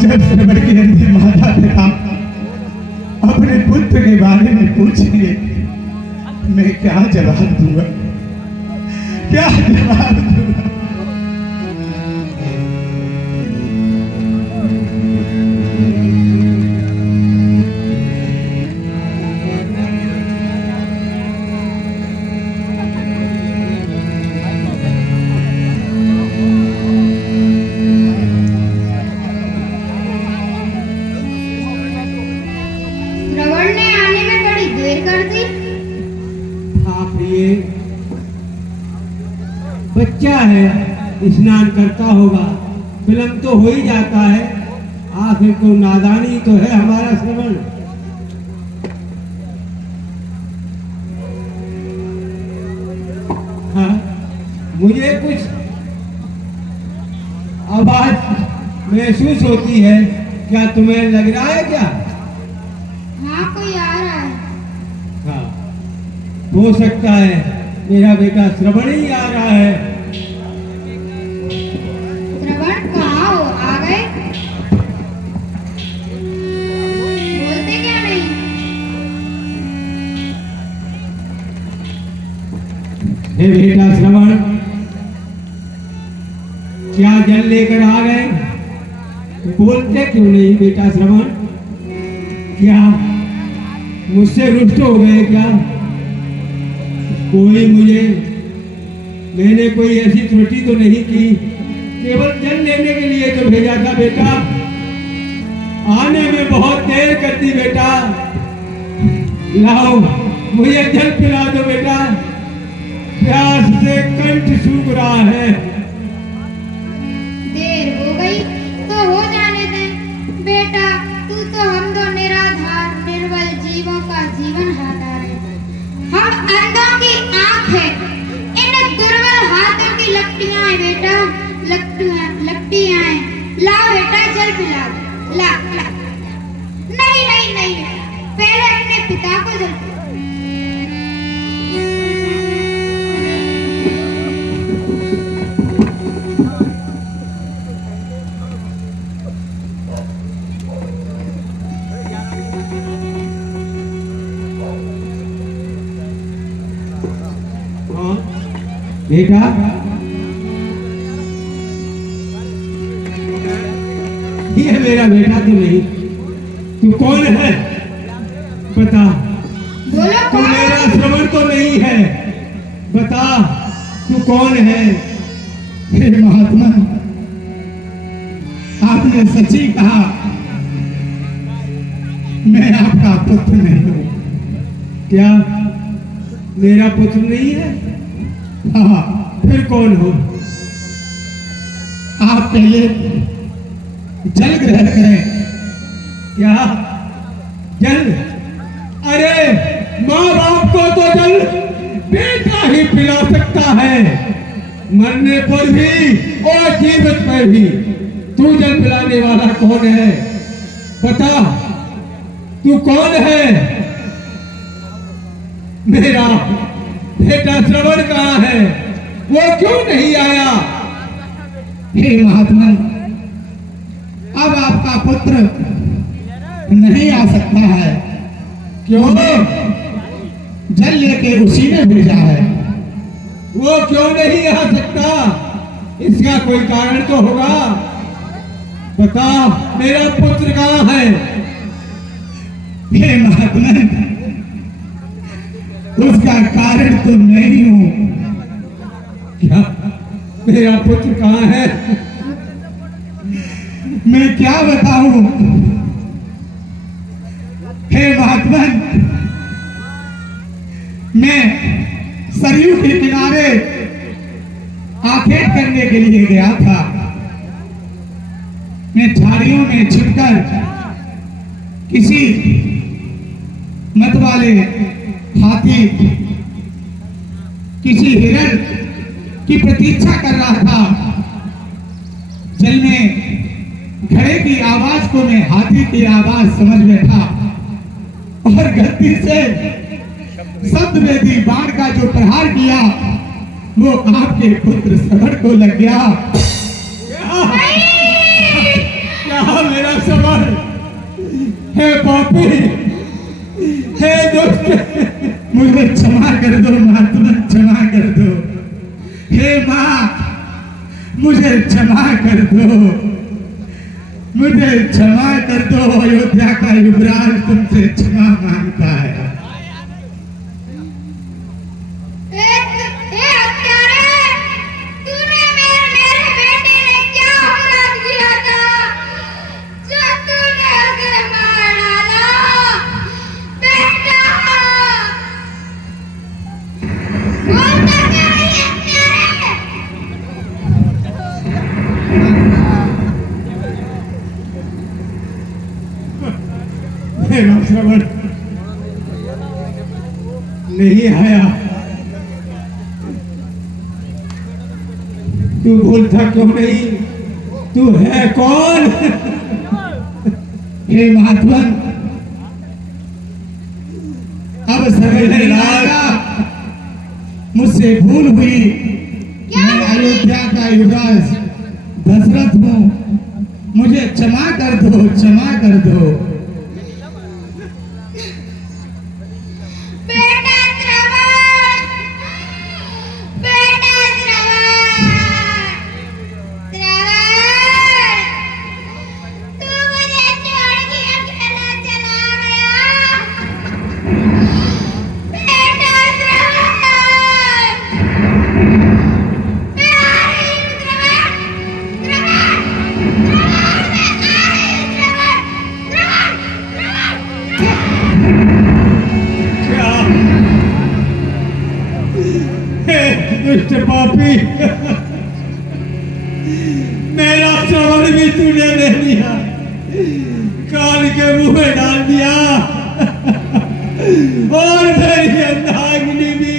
जब श्रवण की अंतिम माता पिता अपने पुत्र के बारे में पूछेंगे, मैं क्या जवाब दूंगा, क्या जवाब दूंगा? बच्चा है, स्नान करता होगा, विलंब तो हो ही जाता है। आखिर तो नादानी तो है हमारा श्रवण। हाँ, मुझे कुछ आवाज महसूस होती है, क्या तुम्हें लग रहा है क्या? हाँ, कोई आ रहा है। हाँ, हो सकता है मेरा बेटा श्रवण ही आ रहा है। श्रवण कहाँ हो? आ गए? बोलते क्या नहीं? हे बेटा श्रवण, क्या जल लेकर आ गए? बोलते क्यों नहीं बेटा श्रवण? क्या मुझसे रुष्ट हो गए क्या? मैंने कोई ऐसी त्रुटि तो नहीं की, केवल जल लेने के लिए तो भेजा था बेटा। आने में बहुत देर कर दी बेटा। लाओ मुझे जल पिला दो बेटा, प्यास से कंठ सूख रहा है। देर हो गई तो हो जाने दे बेटा, तू तो हम दो निराधार निर्बल जीवों का जीवन हाथा है। हम अंधों की आंख है, इन दुर्बल हाथों की लकड़ियां हैं बेटा, लकड़ियां हैं। ला बेटा जल पिला दो, ला ला। नहीं नहीं नहीं, पहले अपने पिता को जल पिला। बेटा ये मेरा बेटा तो नहीं, तू कौन है बता? बोलो तू मेरा श्रवण तो नहीं है, बता तू कौन है? हे महात्मा, आपने सच्ची कहा, मैं आपका पुत्र नहीं हूं। क्या मेरा पुत्र नहीं है? हाँ, फिर कौन हो? आप पहले जल ग्रहण करें। क्या जल? अरे माँ बाप को तो जल बेटा ही पिला सकता है, मरने पर भी और जीवित पर भी। तू जल पिलाने वाला कौन है? बता तू कौन है? मेरा बेटा श्रवण कहाँ है? वो क्यों नहीं आया? हे महात्मा, अब आपका पुत्र नहीं आ सकता है। क्यों? जल लेके उसी ने भेजा है। वो क्यों नहीं आ सकता? इसका कोई कारण तो होगा। बता मेरा पुत्र कहाँ है? हे महात्मा, उसका कारण तो मैं ही हूं। क्या मेरा पुत्र कहाँ है? मैं क्या बताऊं? हे महात्मा, मैं सरयू के किनारे आखेट करने के लिए गया था। मैं झाड़ियों में छिपकर किसी मत वाले हाथी, किसी हिरण की प्रतीक्षा कर रहा था। जल में घड़े की आवाज को मैं हाथी की आवाज समझ बैठा और गलती से शब्द वेदी बाण का जो प्रहार किया वो आपके पुत्र श्रवण को लग गया। क्या मेरा मेरा सवाल, हे पापी, हे दुष्ट, मुझे क्षमा कर दो माँ, तुम्हें क्षमा कर दो। हे माँ, मुझे क्षमा कर दो, मुझे क्षमा कर दो। अयोध्या का युवराज तुमसे क्षमा मांगता है। तूने मेरे बेटे ने क्या अपराध किया था जो तूने उसे मार डाला? बेटा, बोलता क्यों नहीं है मेरा श्रवण नहीं आया। तू बोलता क्यों नहीं? तू है कौन? हे महात्मन, अब समझ नहीं आएगा, मुझसे भूल हुई। मैं अयोध्या का युवराज दशरथ हूँ, मुझे क्षमा कर दो, क्षमा कर दो। बेटा श्रवण, बेटा श्रवण, श्रवण, तू मुझे छोड़ के अकेला चला गया। बेटा श्रवण, मैं आ रही हूँ श्रवण, श्रवण, क्या? हे दुष्ट पापी, मेरा श्रवण भी तूने ले लिया, कान के मुंह में डाल दिया, और मेरी अंधाग्नि भी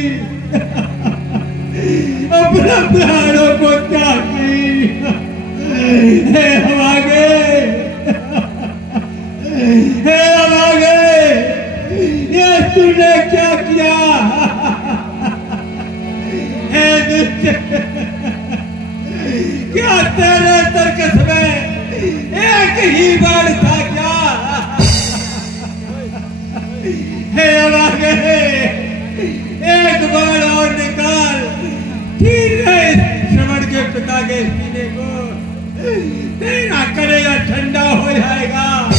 अपने प्राणों को त्यागी। हे अभागे, हे अभागे, ये तूने क्या किया? हे दुष्ट, क्या तेरे तर्कस में एक ही बार था?